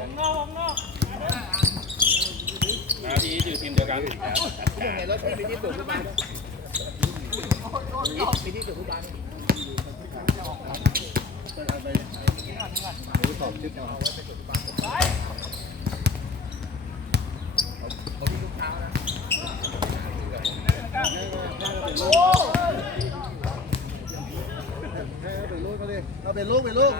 นะที่อยู่ทีมเดียวกันในรถที่มีที่สูงขึ้นมามีที่สูงขึ้นมาเป็นลูกเขาดิเอาเป็นลูกเป็นลูก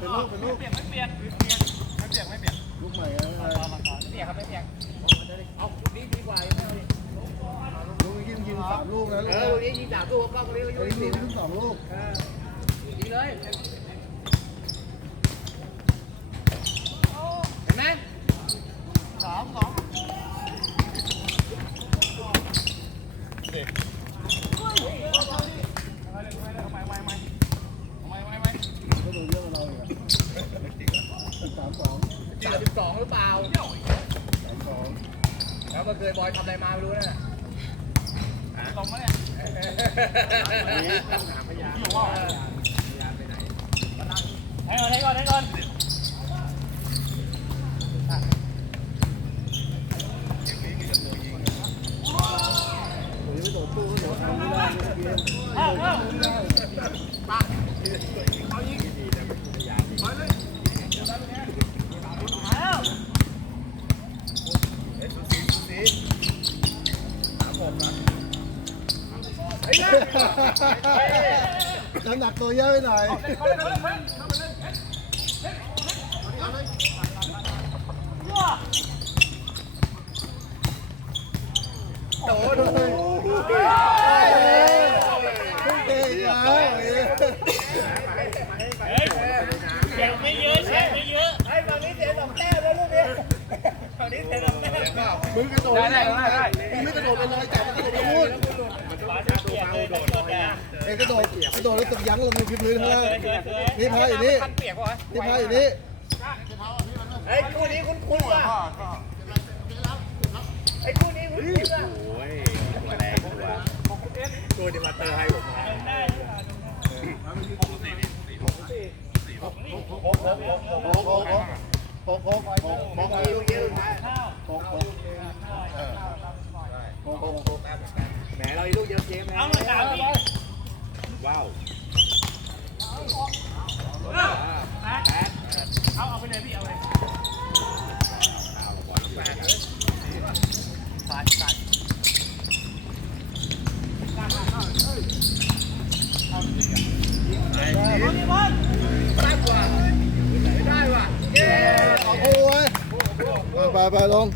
เป็นลูกเป็นลูก เปียนไม่เปียนลูกใหม่นะเปียกครับไม่เปียกเอาดีดีกว่าลูกยิงยิงสามลูกนะลูเออวันนี้ยิงสามตัวก็วันนี้ลูกยิงยิสี่งสองลูกดีเลยเห็นไหมสองสอง ก็ดูเรื่องเราอีกสามสอง สองหรือเปล่าสามสองแล้วมันเคยบอยทำอะไรมาไม่รู้นะลงมาเนี่ยให้ก่อนให้ก่อนให้ก่อนผมยังไม่โดดตู้ก็เดี๋ยวทำไม่ได้ไม่ได้เกม เอ้าเอ้า น้ำหนักตัวเยอะไปหน่อยโดนเก่งแล้วเฮ้ยเสียงไม่เยอะเสียงไม่เยอะไอ้ฝั่งนี้เสียสองแต้มแล้วลูกนี้ฝั่งนี้เสียสองแต้มมึงกระโดดได้ได้ได้ได้มึงไม่กระโดดไปเลย อะเอ้กระโดดกระโดดแล้วตกยั้งลงในพื้นข้างล่างเฉยเฉยนี่พาอยู่นี่คันเปียกวะนี่พาอยู่นี่ไอ้คู่นี้คุ้นๆว่ะไอ้คู่นี้คุ้นๆว่ะโอ้ยตัวแรงตัวตัวเดมาเตอร์ให้ผมได้โค้งโค้งโค้งโค้งโค้งโค้งโค้งมองดูเยอะสุดท้ายโค้งโค้งเออโค้งโค้งโค้งแหมเราอีลูกเยอะเกมเอาหน่อ ยสามพี่ว้าวเอาเอาไปเลยพี่เอาได้กว่าย้โอ้ยไปไปลง